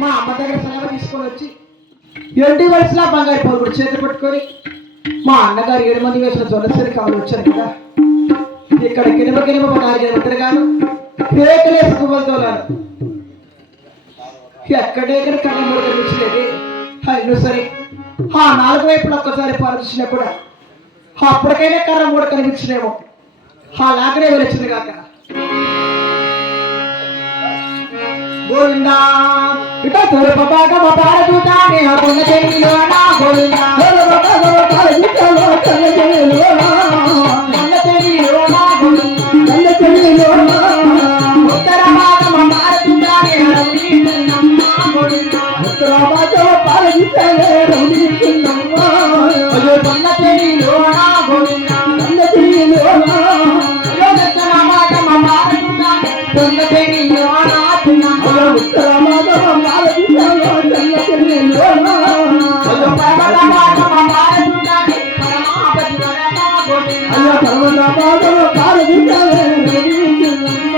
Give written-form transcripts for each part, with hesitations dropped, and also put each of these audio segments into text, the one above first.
మా అమ్మ దగ్గర సెలవు తీసుకొని వచ్చి 20 వయసులో బంగారు పరుగుడు చేతి పట్టుకొని మా అన్నగారు 7 మంది వేసిన జొన్నసరి కావాలి వచ్చారు కదా. ఇక్కడ కినిమ 4 తిరగాను కేకలేసి గుమ్మలతోలాను. ఎక్కడెక్కడ కళ్ళ మూడు కనిపించలేదు. అయినా సరే ఆ 4 వైపులు ఒక్కసారి పరిచినా కూడా అప్పటికైనా కర్ర మూడు కనిపించినేమో. అలాగనే వచ్చింది కాక గోవిందా ఇట తోరప బాగమ పారదుతానే కొన్న చెల్లిలో నా గోవిందా తోరప బాగమ పారదుతాలో కొన్న చెల్లిలో నా గోవిందా కొన్న చెల్లిలో నా ఉత్తర బాగమ పారదుతానే రౌడీ చిన్నమ్మ గోవిందా ఉత్తర బాగమ పారదుతానే రౌడీ చిన్నమ్మ అయ్యో కొన్న చెల్లిలో నా గోవిందా కొన్న చెల్లిలో నా అయ్యో దక్షిణ బాగమ పారదుతానే కొన్న చెల్లిలో నా ఉత్తర మాధవ మాలదిశాలో చల్ల చెల్లిలో అయ్యో పర్వత మాధవ మాలదుతానే పరమాపతి వరద గోవిందా అయ్యో పర్వత మాధవ మాలదిశాలో రవిచంద్రమ్మ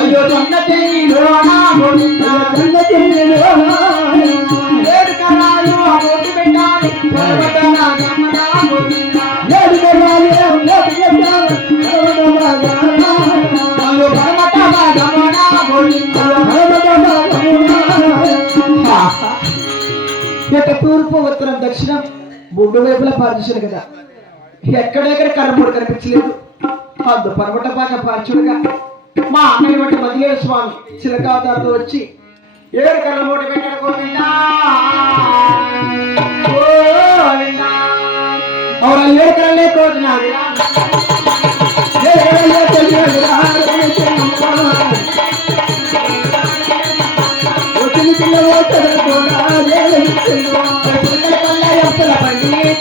అయ్యో చల్ల చెల్లిలో నా గోవిందా చల్ల చెల్లిలో ఏడు కరాలు మోటి పెట్టాలి పర్వత నాగమ్మ గోవిందా ఏడు కరాలు మోటి పెట్టాలి పర్వత నాగమ్మ అయ్యో పర్వత నాగమ్మ గోవిందా ఇక తూర్పు ఉత్తరం దక్షిణం 3 వైపులా పార్చేశాడు కదా. ఎక్కడెక్కడ కర్రమూడు కనిపించలేదు. అందు పర్వట బాగా పార్చుడుగా మా అన్నయ్య వంటి మదిలే స్వామి చిలకావతారతో వచ్చి 7 కర్రమూడు పెట్టాడు గోవిందా గోవిందా అవునా 7 కర్రలే కోరినాడు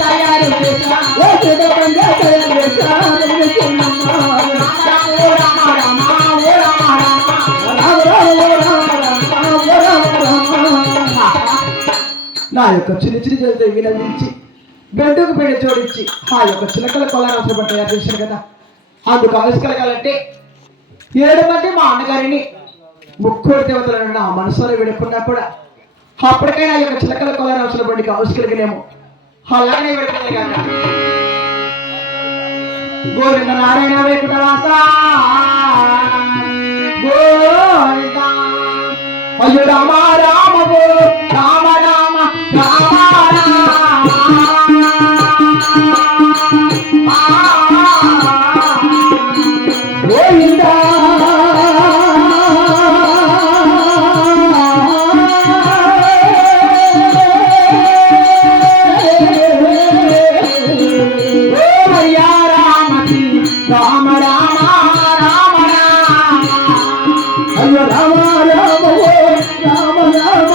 తయారు చేసా నా యొక్క చిన్న చిన్న చేతులతో వినవించి బెడ్డుకు పెళ్లి జోడించి ఆ యొక్క చిలకల కొలారాసులు తయారు చేశారు కదా. అందుకు ఆవిష్కరగాలంటే 7 మంది మా అన్నగారిని ముక్కోడి దేవతలను నా మనసులో విడకుండా కూడా అప్పటికైనా ఈ యొక్క చిలకల కొలారాసుల బండికి ఆవిష్కరగలేము. అలాగనే విడుతుంది కాక గోవింద నారాయణ వెంకటవాస గోవింద అయ్యో రామ రామ గో రామ రామ రామ గోవింద రామ రామ రామ రామ రామ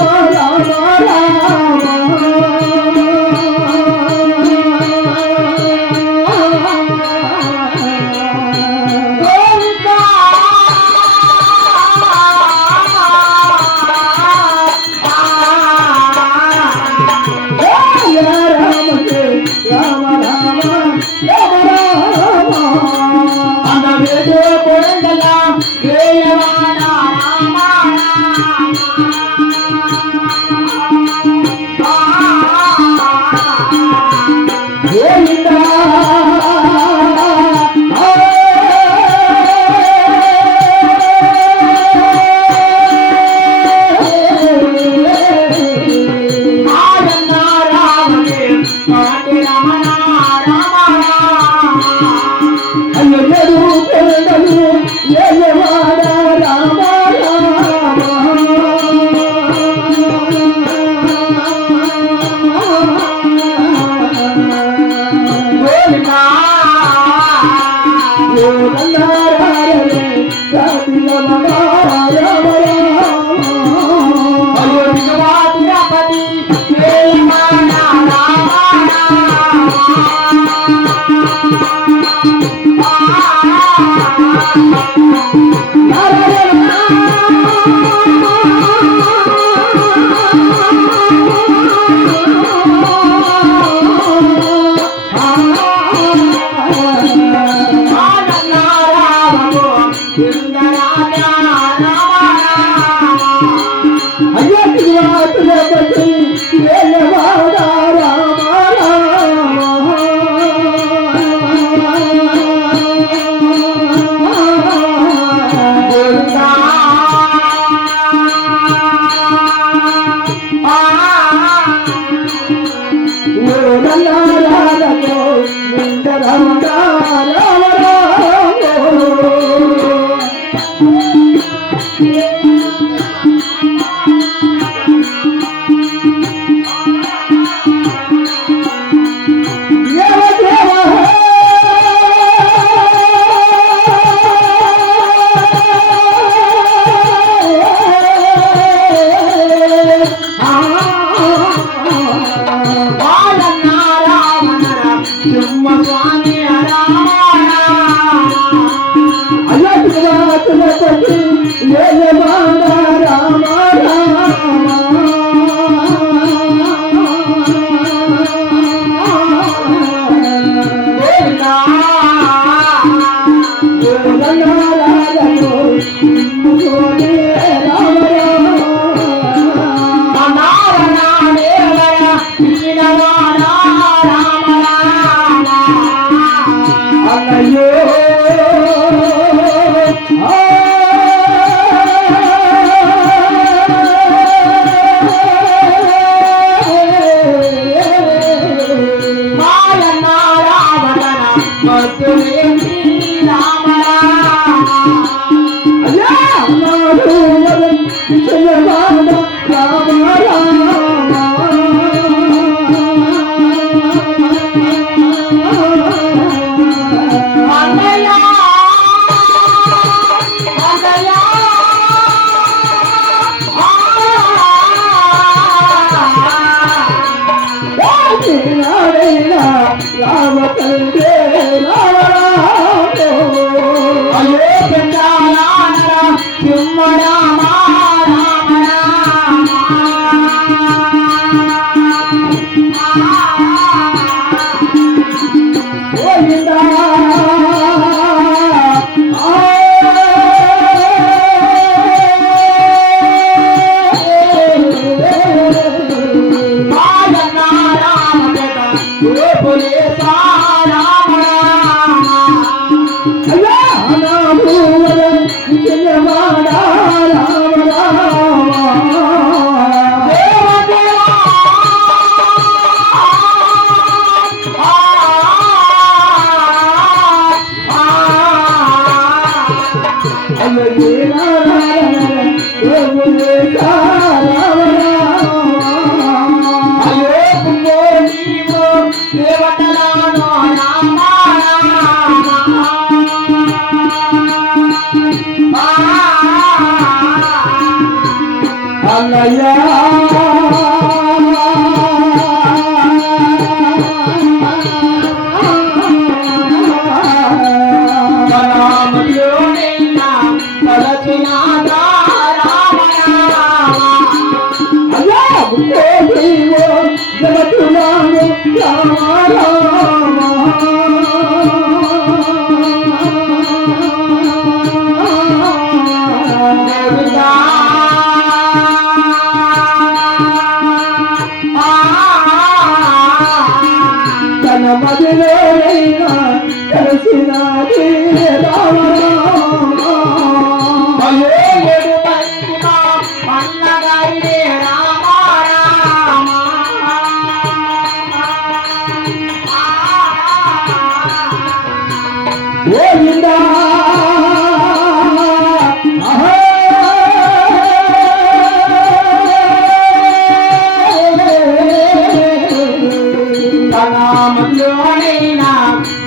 నామలోనైనా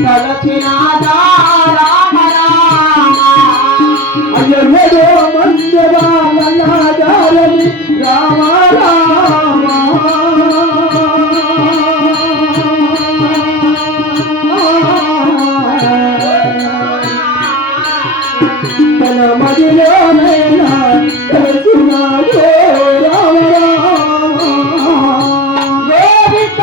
తలచిన రామ మదిలోనైనా తెలుసున్నావో రామ రామ. గోవింద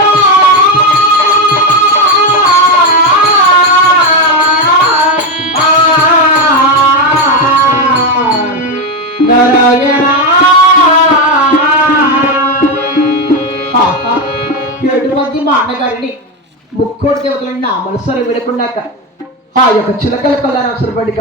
నారాయణ. ఎటువంటి మా అన్నగారిని ముక్కోటి దేవతలని నా మనసులో విడకున్నాక ఆ యొక్క చిలకల కళ్ళ అవసరపడి